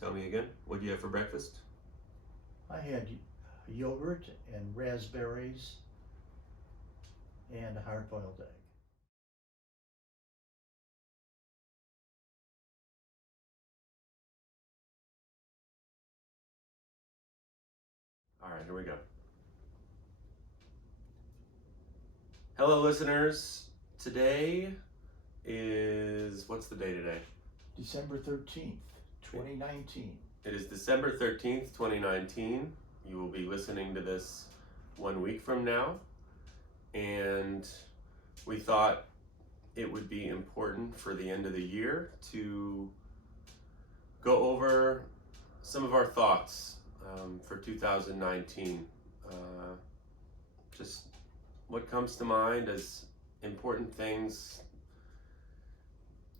Tell me again, what do you have for breakfast? I had yogurt and raspberries and a hard-boiled egg. All right, here we go. Hello, listeners. Today what's the day today? December 13th, 2019. It is December 13th, 2019. You will be listening to this 1 week from now. And we thought it would be important for the end of the year to go over some of our thoughts for 2019. Just what comes to mind as important things,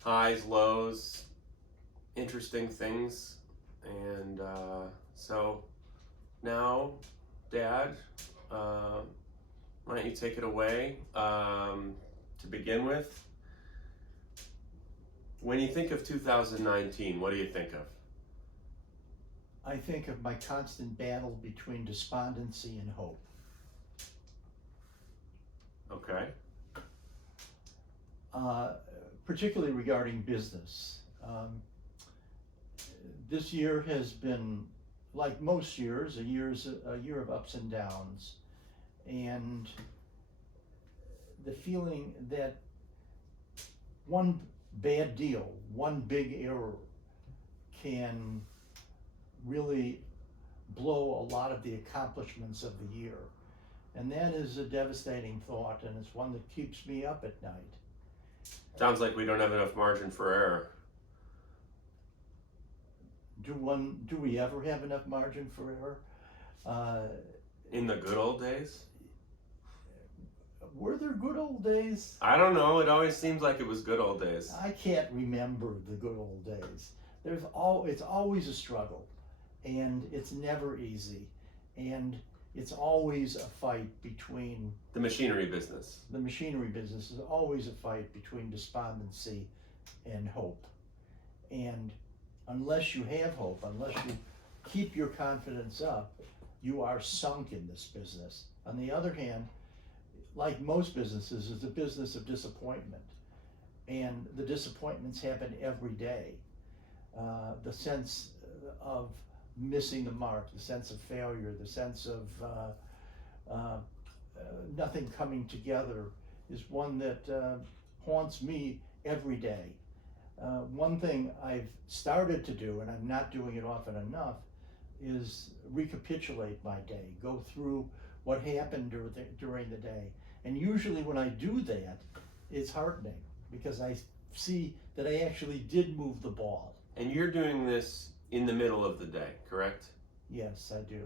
highs, lows, interesting things. And so now, Dad, why don't you take it away to begin with? When you think of 2019, what do you think of? I think of my constant battle between despondency and hope. Okay. Particularly regarding business. This year has been, like most years, a year of ups and downs, and the feeling that one bad deal, one big error can really blow a lot of the accomplishments of the year. And that is a devastating thought, and it's one that keeps me up at night. Sounds like we don't have enough margin for error. Do we ever have enough margin for error? In the good old days? Were there good old days? I don't know. It always seems like it was good old days. I can't remember the good old days. It's always a struggle, and it's never easy, and it's always a fight between The machinery business. the machinery business is always a fight between despondency and hope. And unless you have hope, unless you keep your confidence up, you are sunk in this business. On the other hand, like most businesses, it's a business of disappointment. And the disappointments happen every day. The sense of missing the mark, the sense of failure, the sense of nothing coming together is one that haunts me every day. One thing I've started to do, and I'm not doing it often enough, is recapitulate my day, go through what happened during the day. And usually when I do that, it's heartening because I see that I actually did move the ball. And you're doing this in the middle of the day, correct? Yes, I do.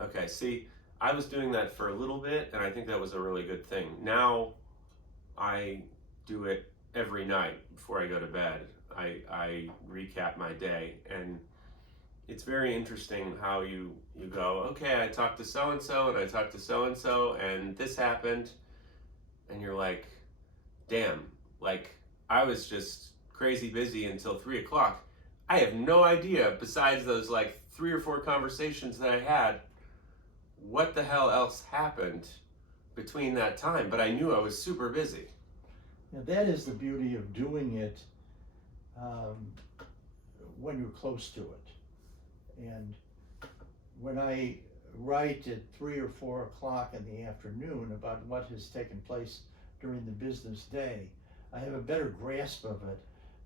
Okay, see, I was doing that for a little bit, and I think that was a really good thing. Now, I do it every night before I go to bed. I recap my day, and it's very interesting how you go, okay, I talked to so-and-so, and I talked to so-and-so, and this happened, and you're like, damn, like, I was just crazy busy until 3 o'clock. I have no idea, besides those like 3 or 4 conversations that I had, what the hell else happened between that time, but I knew I was super busy. Now, that is the beauty of doing it when you're close to it. And when I write at 3 or 4 o'clock in the afternoon about what has taken place during the business day, I have a better grasp of it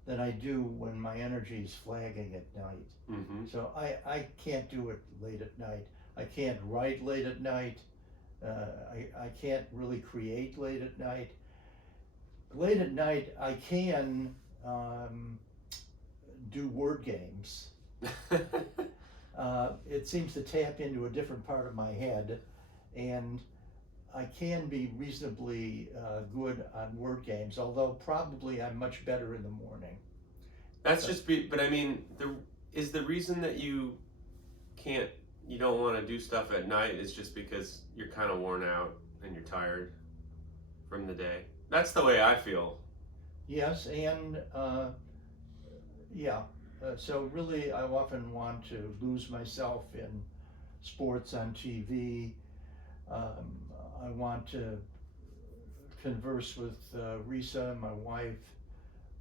than I do when my energy is flagging at night. Mm-hmm. So I can't do it late at night. I can't write late at night. I can't really create late at night. Late at night, I can do word games. It seems to tap into a different part of my head, and I can be reasonably good on word games, although probably I'm much better in the morning. That's but I mean, is the reason that you don't want to do stuff at night is just because you're kind of worn out and you're tired from the day? That's the way I feel. Yes, and yeah, So really, I often want to lose myself in sports on TV. I want to converse with Risa, my wife.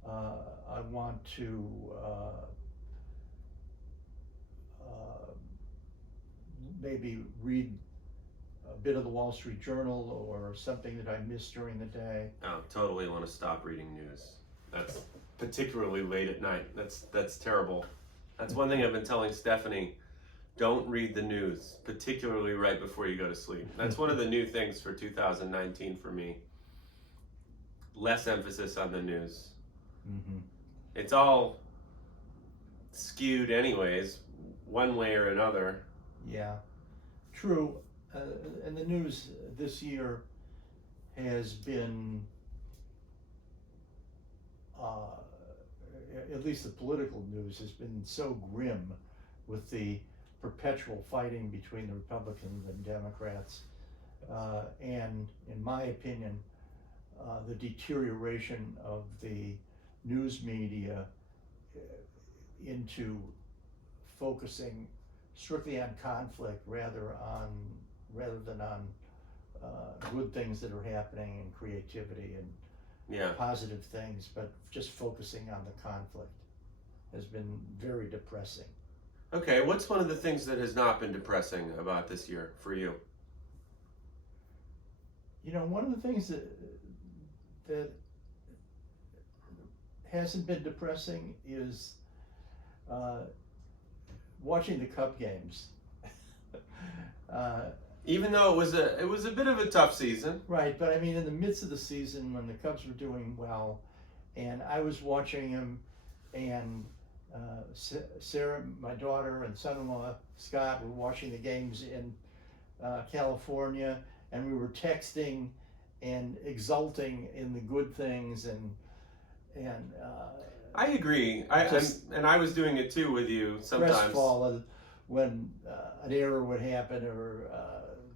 I want to maybe read a bit of the Wall Street Journal or something that I missed during the day. Oh, totally want to stop reading news. That's particularly late at night. That's terrible. That's one thing I've been telling Stephanie. Don't read the news, particularly right before you go to sleep. That's one of the new things for 2019 for me. Less emphasis on the news. Mm-hmm. It's all skewed anyways, one way or another. Yeah, true. And the news this year has been, at least the political news has been so grim with the perpetual fighting between the Republicans and Democrats. And in my opinion, the deterioration of the news media into focusing strictly on conflict rather than on good things that are happening and creativity and positive things, but just focusing on the conflict has been very depressing. Okay, what's one of the things that has not been depressing about this year for you? You know, one of the things that hasn't been depressing is watching the Cup games. Even though it was a bit of a tough season. Right, but I mean, in the midst of the season when the Cubs were doing well, and I was watching them, and Sarah, my daughter, and son-in-law Scott were watching the games in California, and we were texting and exulting in the good things, and I agree. I was doing it too with you sometimes. Crestfallen when an error would happen or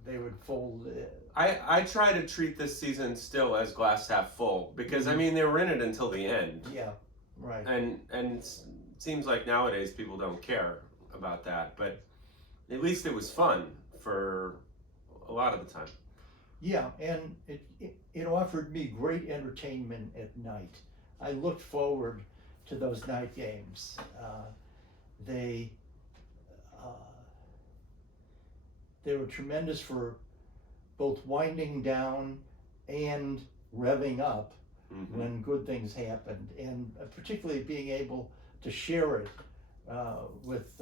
they would fold. I try to treat this season still as glass half full because I mean they were in it until the end. Yeah, right. And it seems like nowadays people don't care about that, but at least it was fun for a lot of the time. Yeah, and it offered me great entertainment at night. I looked forward to those night games. They were tremendous for both winding down and revving up when good things happened, and particularly being able to share it with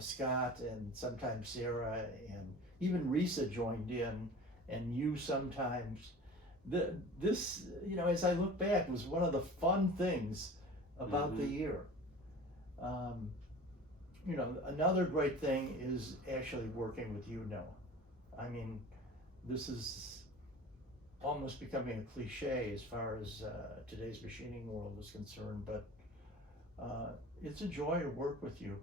Scott and sometimes Sarah, and even Risa joined in, and you sometimes. This, you know, as I look back, was one of the fun things about the year. You know, another great thing is actually working with you, Noah. I mean, this is almost becoming a cliche as far as today's machining world is concerned, but it's a joy to work with you.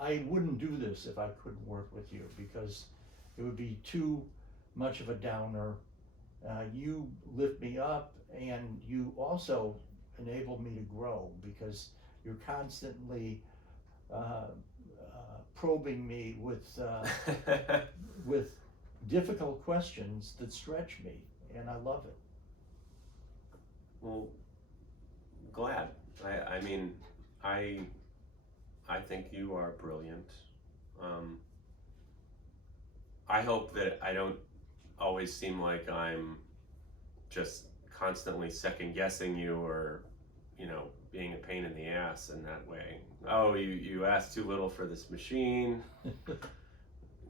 I wouldn't do this if I couldn't work with you because it would be too much of a downer. You lift me up, and you also enable me to grow because you're constantly probing me with difficult questions that stretch me, and I love it. Well, glad. I mean, I think you are brilliant. I hope that I don't always seem like I'm just constantly second guessing you or, you know, being a pain in the ass in that way. Oh, you asked too little for this machine.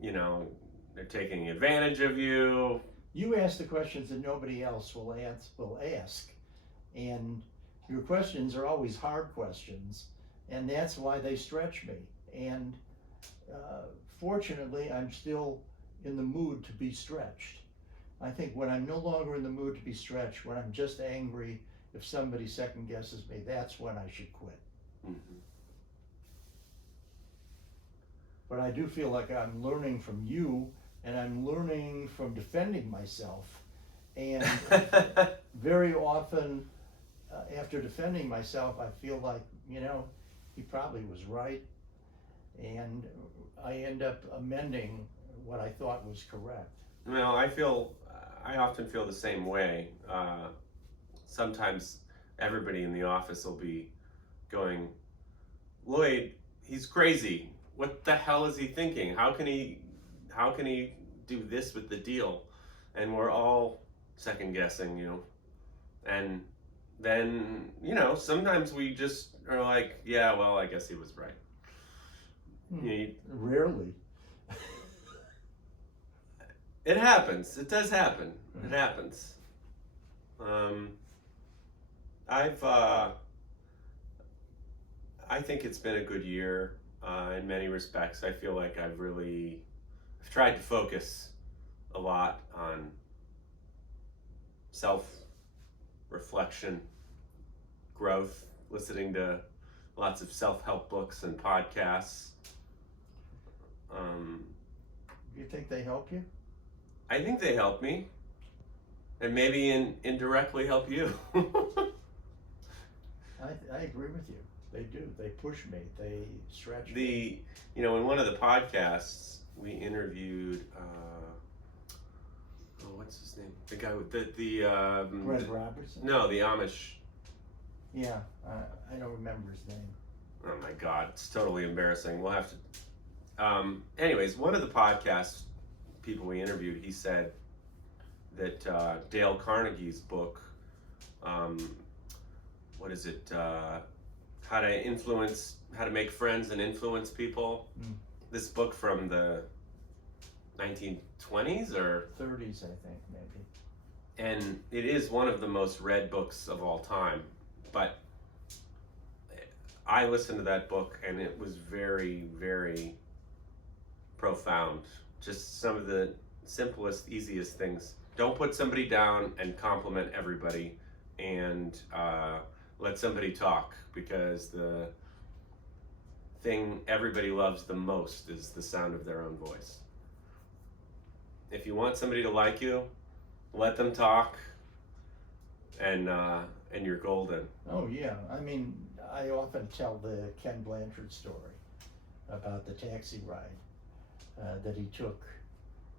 You know, they're taking advantage of you. You ask the questions that nobody else will ask. And your questions are always hard questions, and that's why they stretch me. And fortunately, I'm still in the mood to be stretched. I think when I'm no longer in the mood to be stretched, when I'm just angry if somebody second guesses me, that's when I should quit. But I do feel like I'm learning from you, and I'm learning from defending myself. And very often, after defending myself, I feel like, you know, he probably was right, and I end up amending what I thought was correct. Well, I often feel the same way. Sometimes everybody in the office will be going, Lloyd, he's crazy. What the hell is he thinking? How can he do this with the deal? And we're all second guessing, And then, sometimes we just are like, yeah, well, I guess he was right. Rarely. It happens. It does happen. It happens. I think it's been a good year in many respects. I feel like I've tried to focus a lot on self-reflection, growth, listening to lots of self-help books and podcasts. You think they help you? I think they help me, and maybe indirectly help you. I agree with you. They do. They push me. They stretch me. In one of the podcasts, we interviewed, what's his name? The guy with Greg Robertson? No, the Amish. Yeah, I don't remember his name. Oh my God, it's totally embarrassing. We'll have to. Anyways, one of the podcast people we interviewed, he said that Dale Carnegie's book, what is it? How to make friends and influence people. This book from the 1920s or 30s, I think, maybe. And it is one of the most read books of all time. But I listened to that book and it was very, very profound. Just some of the simplest, easiest things. Don't put somebody down and compliment everybody, and let somebody talk, because the thing everybody loves the most is the sound of their own voice. If you want somebody to like you, let them talk, and you're golden. Oh yeah, I mean, I often tell the Ken Blanchard story about the taxi ride that he took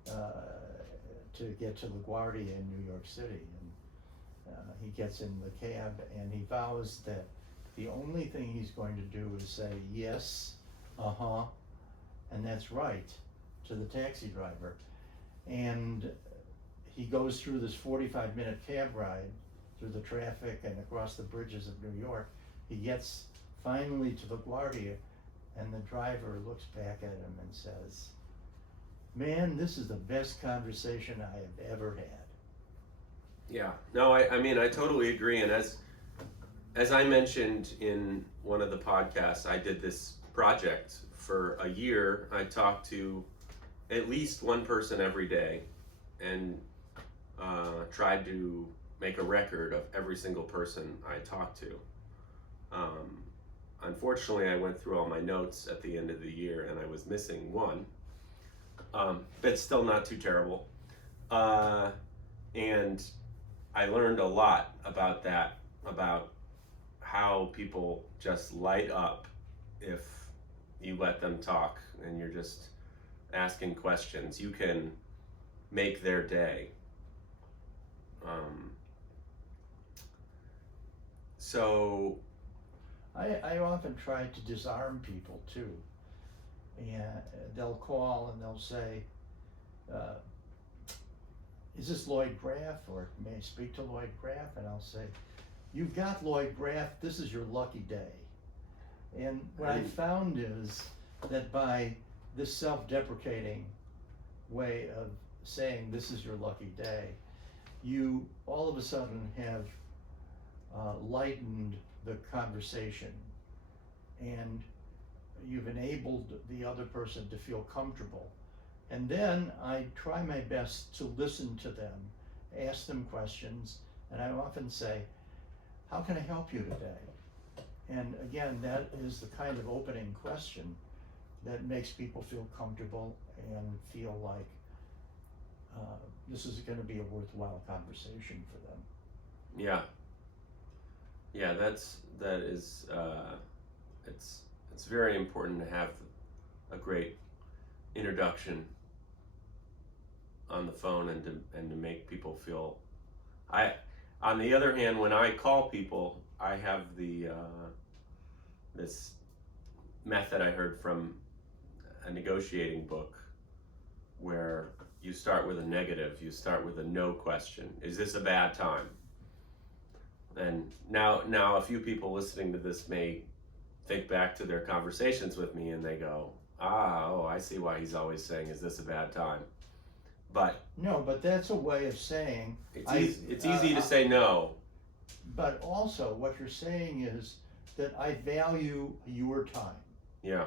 to get to LaGuardia in New York City. And he gets in the cab and he vows that the only thing he's going to do is say yes, and that's right to the taxi driver. And he goes through this 45-minute cab ride through the traffic and across the bridges of New York. He gets finally to LaGuardia, and the driver looks back at him and says, "Man, this is the best conversation I have ever had." Yeah, no, I mean, I totally agree. And as I mentioned in one of the podcasts, I did this project for a year. I talked to at least one person every day and tried to make a record of every single person I talked to. Unfortunately, I went through all my notes at the end of the year and I was missing one, but still not too terrible. And I learned a lot about that, about how people just light up if you let them talk and you're just asking questions. You can make their day. So I often try to disarm people too. And they'll call and they'll say, "Is this Lloyd Graff, or may I speak to Lloyd Graff?" And I'll say, "You've got Lloyd Graff, this is your lucky day." And what I found is that by this self-deprecating way of saying this is your lucky day, you all of a sudden have lightened the conversation, and you've enabled the other person to feel comfortable. And then I try my best to listen to them, ask them questions, and I often say, "How can I help you today?" And again, that is the kind of opening question that makes people feel comfortable and feel like this is going to be a worthwhile conversation for them. Yeah, that is it's very important to have a great introduction on the phone and to make people feel. On the other hand, when I call people, I have this method I heard from a negotiating book where you start with a negative, you start with a no question. Is this a bad time? And now a few people listening to this may think back to their conversations with me and they go, I see why he's always saying, is this a bad time? But no, but that's a way of saying it's easy to say no. But also what you're saying is that I value your time. Yeah.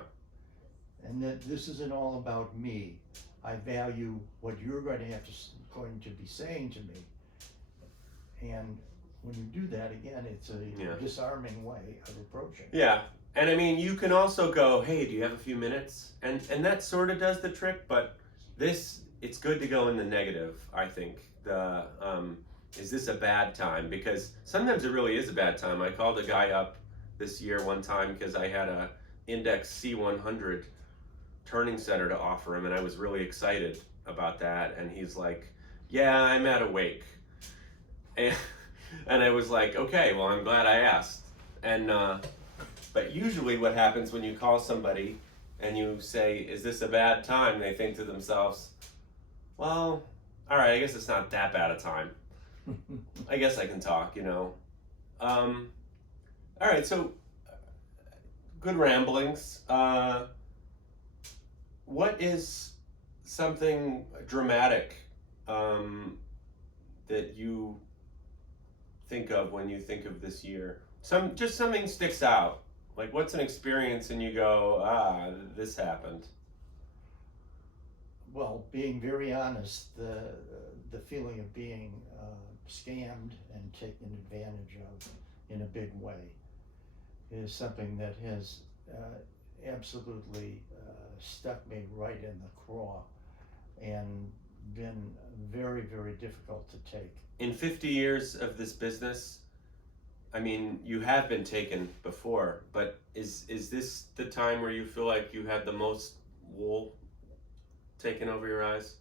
And that this isn't all about me. I value what you're going to be saying to me. And when you do that, again, it's a disarming way of approaching. Yeah. And I mean, you can also go, hey, do you have a few minutes? And that sort of does the trick, but it's good to go in the negative, I think. Is this a bad time? Because sometimes it really is a bad time. I called a guy up this year one time because I had a Index C100 turning center to offer him, and I was really excited about that. And he's like, yeah, I'm at a wake. And I was like, okay, well, I'm glad I asked. And but usually what happens when you call somebody and you say, is this a bad time? They think to themselves, well, all right, I guess it's not that bad a time. I guess I can talk, All right, so good ramblings. What is something dramatic that you think of when you think of this year? Just something sticks out. Like, what's an experience and you go, this happened? Well, being very honest, the feeling of being scammed and taken advantage of in a big way is something that has absolutely stuck me right in the craw and been very, very difficult to take. In 50 years of this business, I mean, you have been taken before, but is this the time where you feel like you had the most wool taken over your eyes?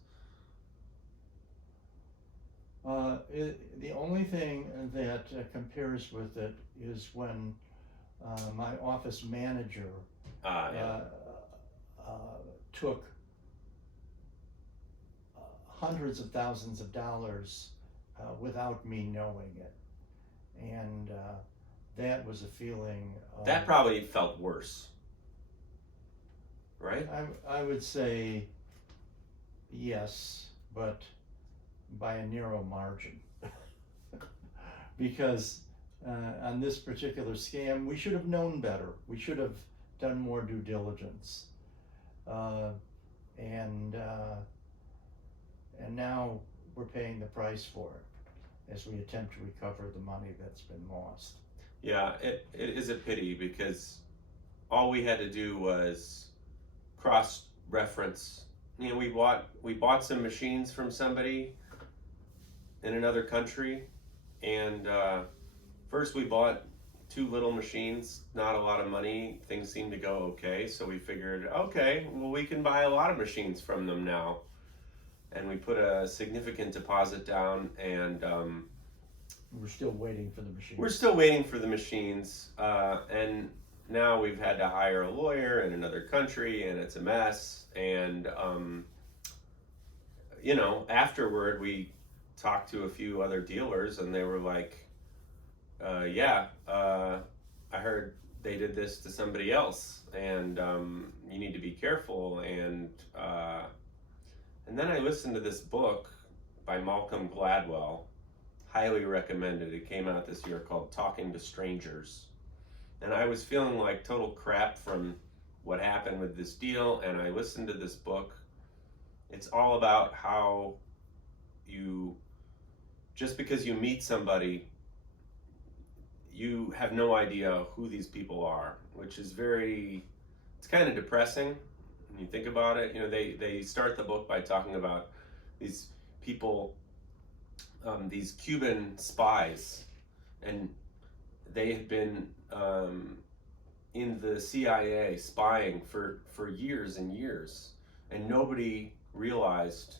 The only thing that compares with it is when my office manager took hundreds of thousands of dollars without me knowing it. And that was a feeling. That probably felt worse, right? I would say yes, but by a narrow margin. Because on this particular scam, we should have known better. We should have done more due diligence. And now we're paying the price for it as we attempt to recover the money that's been lost. Yeah, it is a pity because all we had to do was cross-reference. We bought some machines from somebody in another country, and first we bought 2 little machines, not a lot of money. Things seemed to go okay, so we figured, okay, well, we can buy a lot of machines from them now. And we put a significant deposit down, and we're still waiting for the machines. We're still waiting for the machines, and now we've had to hire a lawyer in another country, and it's a mess. And afterward, we talked to a few other dealers, and they were like, I heard they did this to somebody else, and you need to be careful. And then I listened to this book by Malcolm Gladwell, highly recommended. It came out this year, called Talking to Strangers. And I was feeling like total crap from what happened with this deal, and I listened to this book. It's all about how just because you meet somebody, you have no idea who these people are, which is it's kind of depressing. When you think about it, they start the book by talking about these people, these Cuban spies, and they had been in the CIA spying for years and years, and nobody realized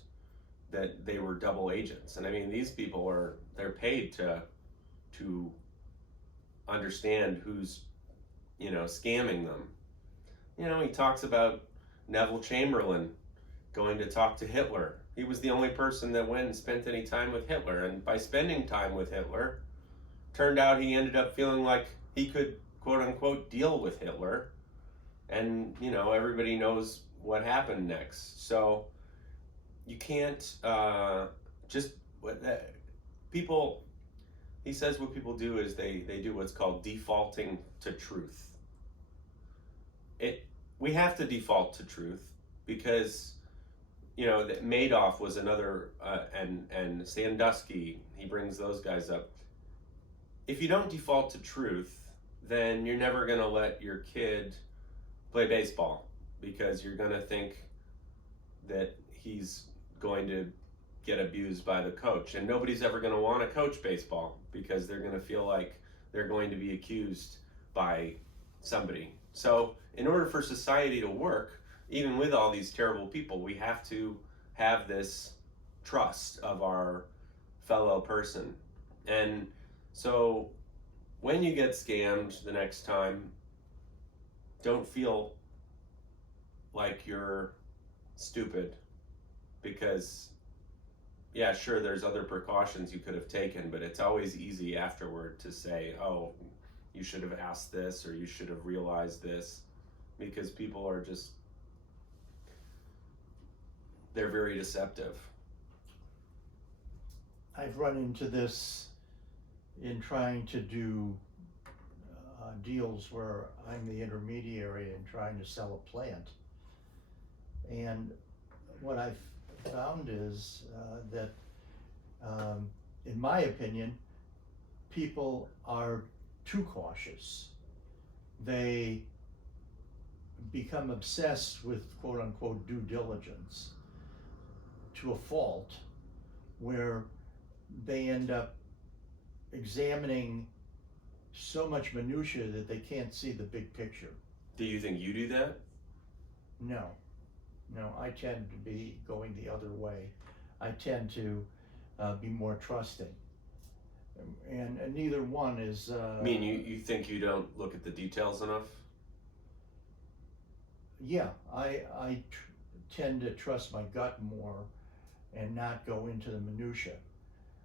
that they were double agents. And I mean, these people they're paid to understand who's, scamming them. He talks about Neville Chamberlain going to talk to Hitler. He was the only person that went and spent any time with Hitler, and by spending time with Hitler, turned out he ended up feeling like he could, quote unquote, deal with Hitler. And, everybody knows what happened next. So you can't people, he says what people do is they do what's called defaulting to truth. We have to default to truth because, that Madoff was another, and Sandusky, he brings those guys up. If you don't default to truth, then you're never going to let your kid play baseball because you're going to think that he's going to get abused by the coach. And nobody's ever going to want to coach baseball because they're going to feel like they're going to be accused by somebody. So in order for society to work, even with all these terrible people, we have to have this trust of our fellow person. And so when you get scammed the next time, don't feel like you're stupid because, yeah, sure, there's other precautions you could have taken, but it's always easy afterward to say, oh, you should have asked this or you should have realized this, because people are just, they're very deceptive. I've run into this in trying to do deals where I'm the intermediary and trying to sell a plant. And what I've found is that, in my opinion, people are too cautious. They become obsessed with quote unquote due diligence to a fault where they end up examining so much minutia that they can't see the big picture. Do you think you do that? No, I tend to be going the other way. I tend to be more trusting. And neither one is... I mean, you think you don't look at the details enough? Yeah, I tend to trust my gut more and not go into the minutia.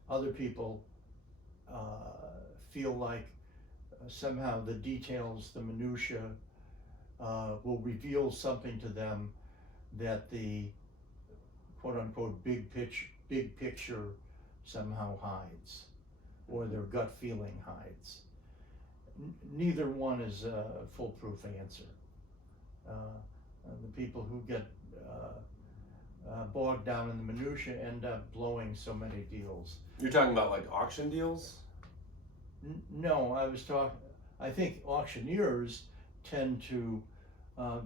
Other people feel like somehow the details, the minutia, will reveal something to them that the quote-unquote big picture somehow hides, or their gut feeling hides. Neither one is a foolproof answer. The people who get bogged down in the minutia end up blowing so many deals. You're talking about like auction deals? No, I think auctioneers tend to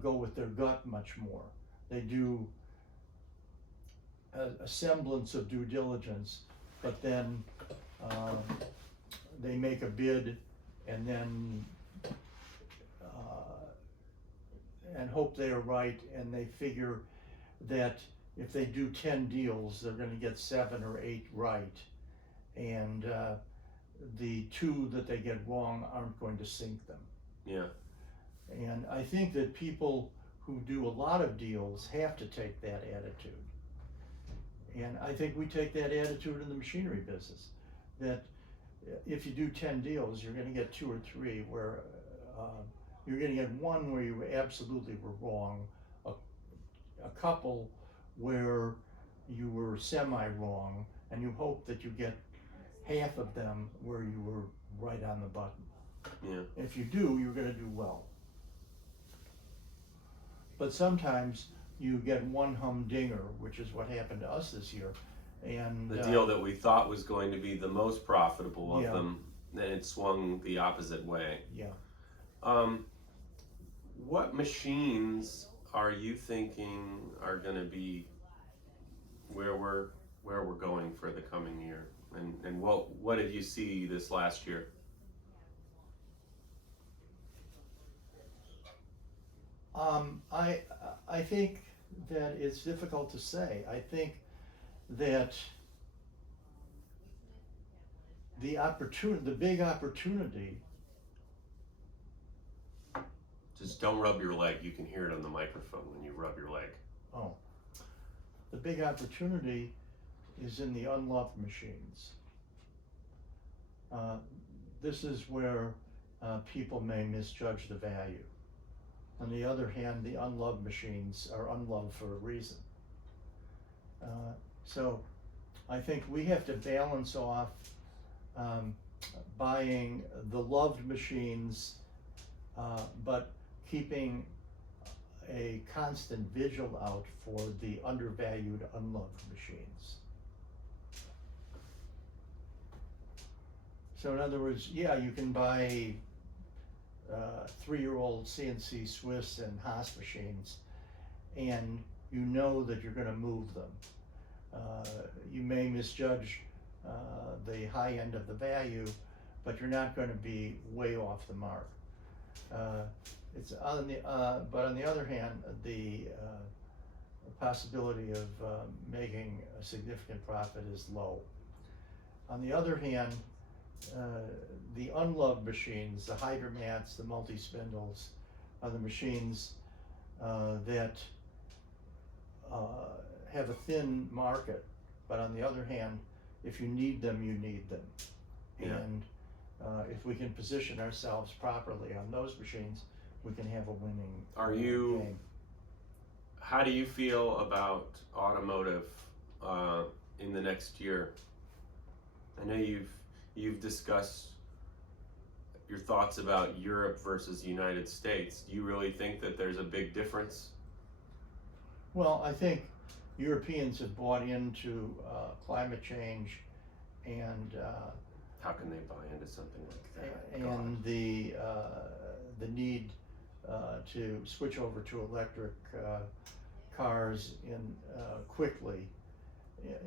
go with their gut much more. They do a semblance of due diligence, but then they make a bid and then and hope they are right, and they figure that if they do 10 deals, they're going to get 7 or 8 right, and the 2 that they get wrong aren't going to sink them. Yeah. And I think that people who do a lot of deals have to take that attitude. And I think we take that attitude in the machinery business, that if you do 10 deals, you're going to get 2 or 3 where you're going to get 1 where you absolutely were wrong, a couple where you were semi-wrong, and you hope that you get half of them where you were right on the button. Yeah. If you do, you're going to do well. But sometimes you get one humdinger, which is what happened to us this year. And the deal that we thought was going to be the most profitable of Yeah. them, then it swung the opposite way. Yeah. What machines are you thinking are going to be where we're going for the coming year? And what did you see this last year? I think that it's difficult to say. I think that the big opportunity. Just don't rub your leg. You can hear it on the microphone when you rub your leg. Oh, the big opportunity is in the unloved machines. This is where people may misjudge the value. On the other hand, the unloved machines are unloved for a reason. So I think we have to balance off buying the loved machines, but keeping a constant vigil out for the undervalued, unloved machines. So in other words, yeah, you can buy 3-year-old CNC Swiss and Haas machines, and you know that you're going to move them. You may misjudge the high end of the value, but you're not going to be way off the mark. But on the other hand, the possibility of making a significant profit is low. On the other hand, the unloved machines, the hydromats, the multi-spindles, are the machines that have a thin market. But on the other hand, if you need them, you need them. Yeah. And if we can position ourselves properly on those machines, we can have a winning game. How do you feel about automotive in the next year? I know you've discussed your thoughts about Europe versus the United States. Do you really think that there's a big difference? Well, I think Europeans have bought into climate change and how can they buy into something like that? and the need to switch over to electric cars quickly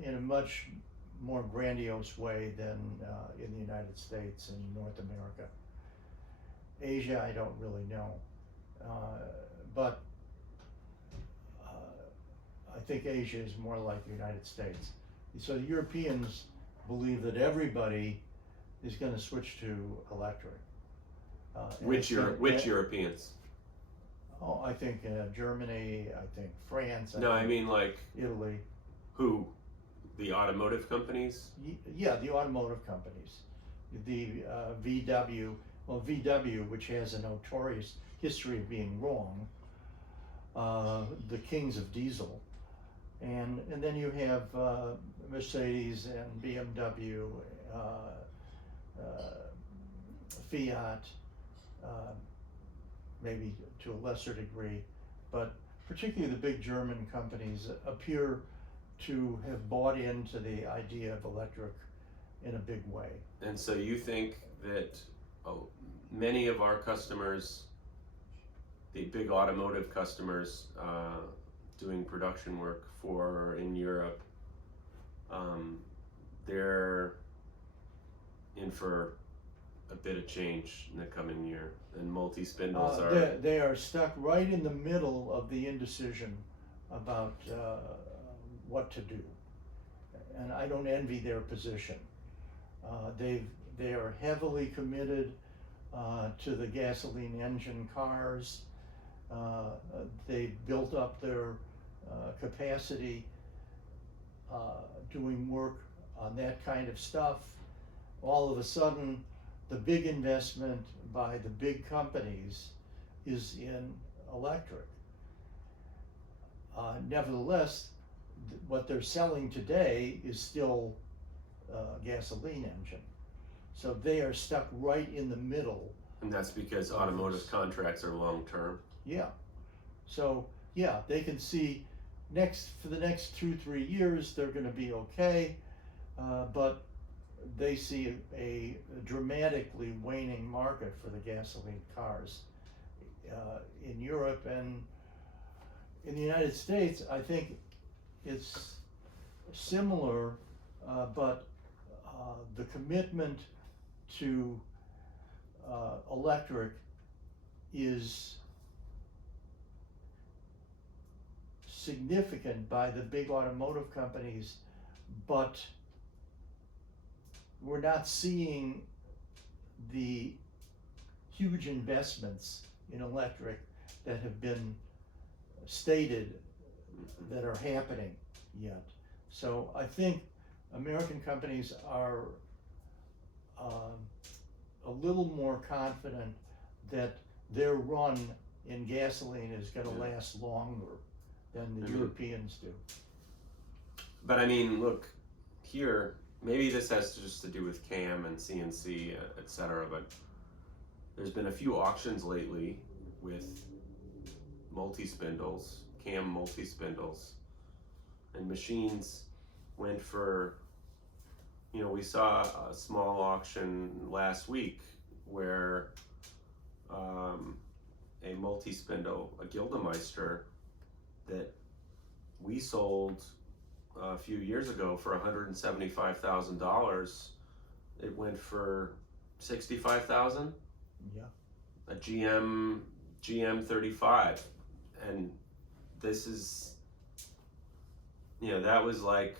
in a much more grandiose way than in the United States and North America. Asia, I don't really know, but I think Asia is more like the United States. So the Europeans believe that everybody is going to switch to electric. Which Europeans? Oh, I think Germany, I think France. I mean like Italy. Who? The automotive companies? Yeah, the automotive companies. The VW, which has a notorious history of being wrong, the kings of diesel. And then you have Mercedes and BMW, Fiat, maybe to a lesser degree, but particularly the big German companies appear to have bought into the idea of electric in a big way. And so you think that many of our customers, the big automotive customers doing production work in Europe, they're in for a bit of change in the coming year, and multi-spindles are... They are stuck right in the middle of the indecision about what to do, and I don't envy their position. They are heavily committed to the gasoline engine cars. They built up their capacity doing work on that kind of stuff. All of a sudden, the big investment by the big companies is in electric. Nevertheless, what they're selling today is still gasoline engine. So they are stuck right in the middle. And that's because automotive contracts are long-term. Yeah. So, yeah, they can see for the next 2-3 years, they're going to be okay, but they see a dramatically waning market for the gasoline cars in Europe. And in the United States, I think it's similar, but the commitment to electric is significant by the big automotive companies, but we're not seeing the huge investments in electric that have been stated that are happening yet. So I think American companies are a little more confident that their run in gasoline is going to last longer than the Europeans do. But I mean, look, here, maybe this has just to do with CAM and CNC, et cetera, but there's been a few auctions lately with multi-spindles, CAM multi-spindles, and machines went for, you know, we saw a small auction last week where a multi-spindle, a Gildemeister, that we sold a few years ago for $175,000, it went for $65,000. Yeah. A GM 35, and this is, you know, that was like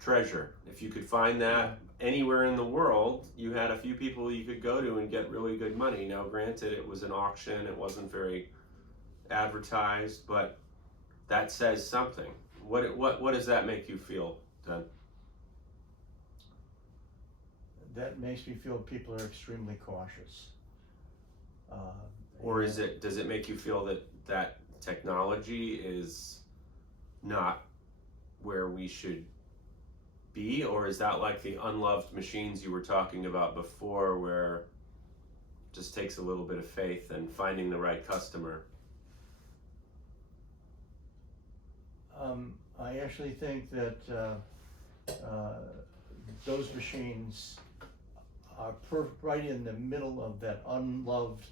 treasure. If you could find that anywhere in the world, you had a few people you could go to and get really good money. Now, granted, it was an auction, it wasn't very advertised, but that says something. What does that make you feel, Ted? That makes me feel people are extremely cautious. Or does it make you feel that technology is not where we should be, or is that like the unloved machines you were talking about before, where it just takes a little bit of faith and finding the right customer? I actually think that those machines are right in the middle of that unloved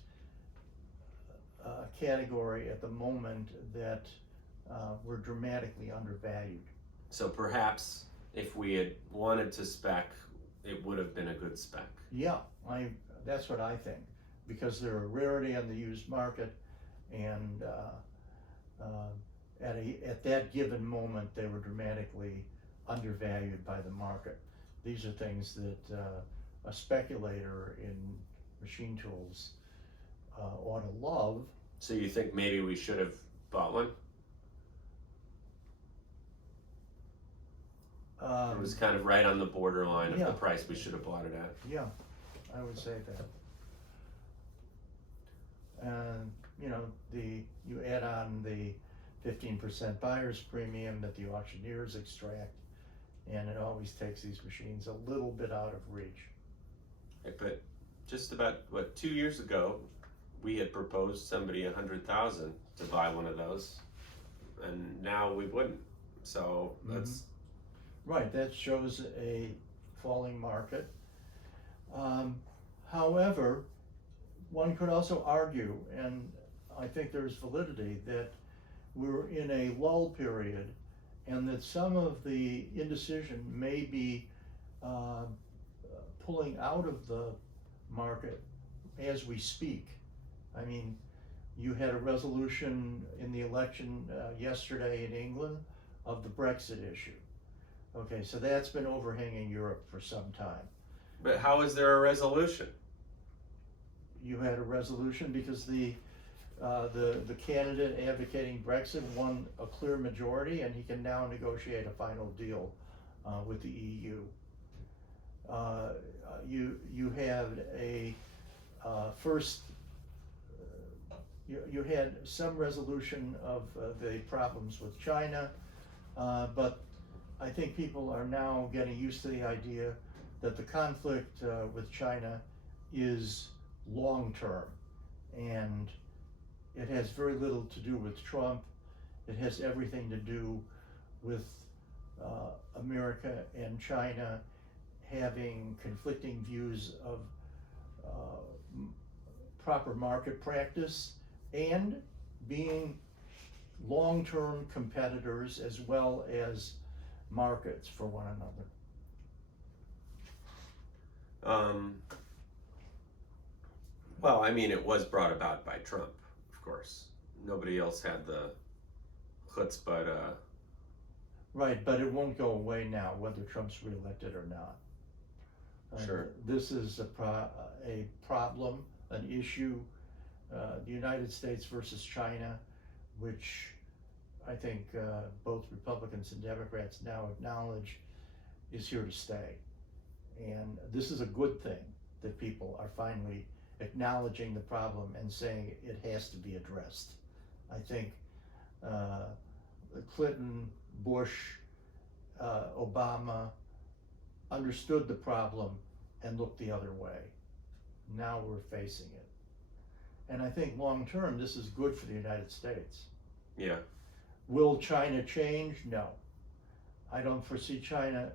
category at the moment, that we're dramatically undervalued. So perhaps if we had wanted to spec, it would have been a good spec. Yeah, that's what I think, because they're a rarity on the used market, and at that given moment they were dramatically undervalued by the market. These are things that a speculator in machine tools ought to love. So you think maybe we should have bought one? It was kind of right on the borderline of the price we should have bought it at. Yeah, I would say that. And you know, you add on the 15% buyer's premium that the auctioneers extract, and it always takes these machines a little bit out of reach. But just about 2 years ago, we had proposed somebody $100,000 to buy one of those, and now we wouldn't. So that's right. That shows a falling market. However, one could also argue, and I think there's validity, that we're in a lull period, and that some of the indecision may be pulling out of the market as we speak. I mean, you had a resolution in the election yesterday in England of the Brexit issue. Okay, so that's been overhanging Europe for some time. But how is there a resolution? You had a resolution because the candidate advocating Brexit won a clear majority, and he can now negotiate a final deal with the EU. You had a you had some resolution of the problems with China, but I think people are now getting used to the idea that the conflict with China is long-term, and it has very little to do with Trump. It has everything to do with America and China having conflicting views of proper market practice and being long-term competitors as well as markets for one another. Well, I mean, it was brought about by Trump, of course. Nobody else had the chutzpah. Right, but it won't go away now, whether Trump's reelected or not. Sure. This is a problem, an issue, the United States versus China, which I think both Republicans and Democrats now acknowledge is here to stay. And this is a good thing that people are finally acknowledging the problem and saying it has to be addressed. I think Clinton, Bush, Obama understood the problem and looked the other way. Now we're facing it. And I think long term, this is good for the United States. Yeah. Will China change? No. I don't foresee China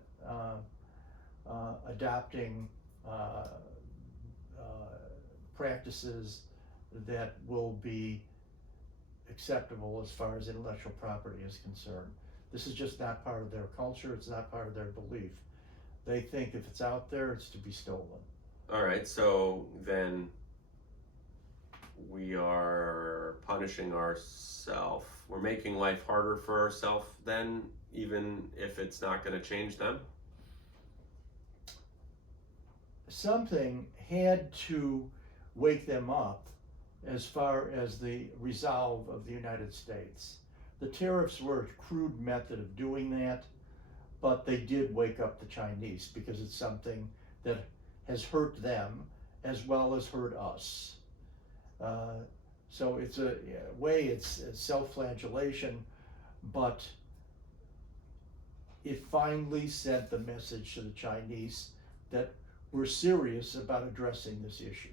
adopting practices that will be acceptable as far as intellectual property is concerned. This is just not part of their culture. It's not part of their belief. They think if it's out there, it's to be stolen. All right, so then we are punishing ourselves. We're making life harder for ourselves then, even if it's not going to change them? Something had to wake them up as far as the resolve of the United States. The tariffs were a crude method of doing that, but they did wake up the Chinese because it's something that has hurt them as well as hurt us. So it's a way, it's self-flagellation, but it finally sent the message to the Chinese that we're serious about addressing this issue.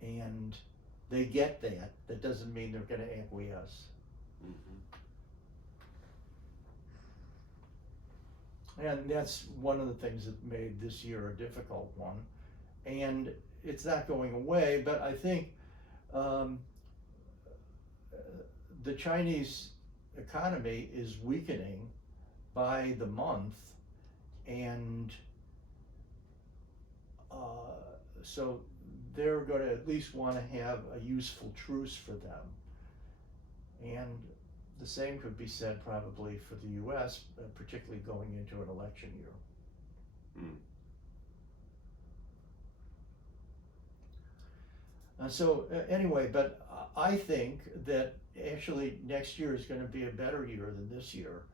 And they get that. That doesn't mean they're going to acquiesce. Mm-hmm. And that's one of the things that made this year a difficult one. And it's not going away, but I think the Chinese economy is weakening by the month, and so they're going to at least want to have a useful truce for them. And the same could be said probably for the U.S., particularly going into an election year. Anyway, but I think that actually next year is going to be a better year than this year.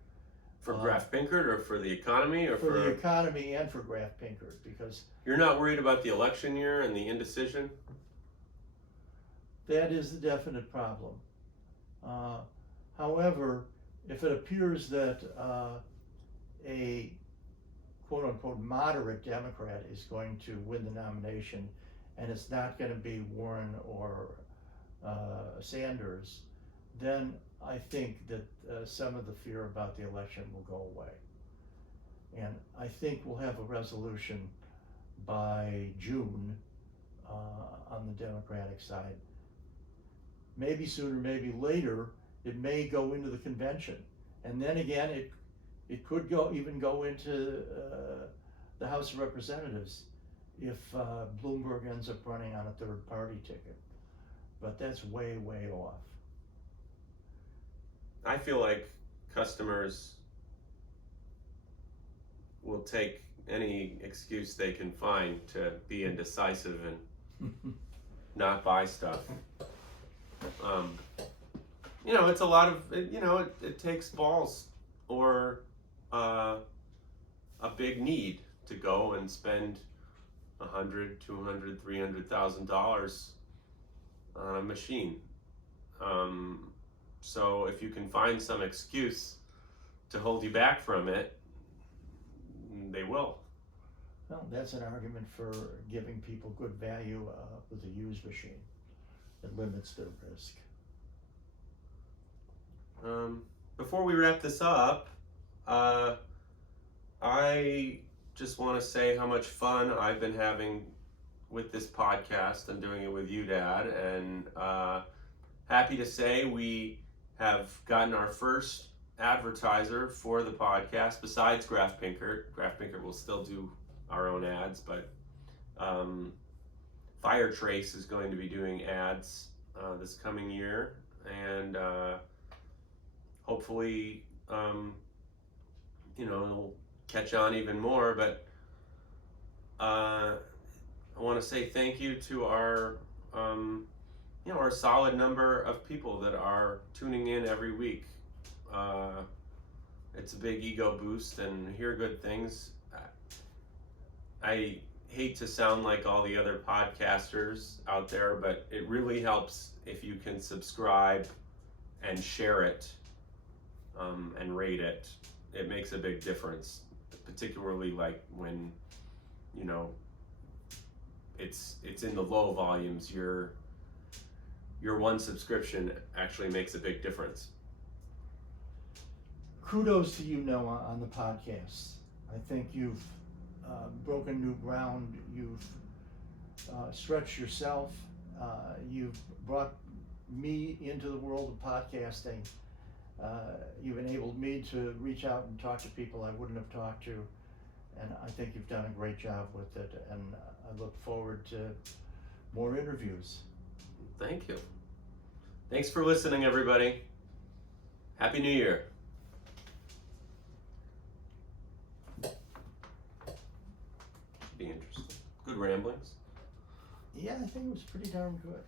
For Graff-Pinkert, or for the economy, or for the economy and for Graff-Pinkert, because you're not worried about the election year and the indecision? that is the definite problem. However, if it appears that a quote-unquote moderate Democrat is going to win the nomination, and it's not going to be Warren or Sanders, then I think that some of the fear about the election will go away. And I think we'll have a resolution by June on the Democratic side. Maybe sooner, maybe later, it may go into the convention. And then again, it could even go into the House of Representatives if Bloomberg ends up running on a third party ticket. But that's way, way off. I feel like customers will take any excuse they can find to be indecisive and not buy stuff. It's a lot of, it takes balls or a big need to go and spend $100,000, $200,000, $300,000 on a machine. So if you can find some excuse to hold you back from it, they will. Well, that's an argument for giving people good value with a used machine. It limits their risk. Before we wrap this up, I just want to say how much fun I've been having with this podcast and doing it with you, Dad. And happy to say we have gotten our first advertiser for the podcast besides Graff-Pinkert. Graff-Pinkert will still do our own ads, but Firetrace is going to be doing ads this coming year, and hopefully, it'll catch on even more. But I want to say thank you to our, our solid number of people that are tuning in every week. It's a big ego boost and hear good things. I hate to sound like all the other podcasters out there, but it really helps if you can subscribe and share it, and rate it. It makes a big difference, particularly like when, it's in the low volumes. Your one subscription actually makes a big difference. Kudos to you, Noah, on the podcast. I think you've broken new ground. You've stretched yourself. You've brought me into the world of podcasting. You've enabled me to reach out and talk to people I wouldn't have talked to, and I think you've done a great job with it, and I look forward to more interviews. Thank you. Thanks for listening, everybody. Happy New Year. Be interesting. Good ramblings. Yeah, I think it was pretty darn good.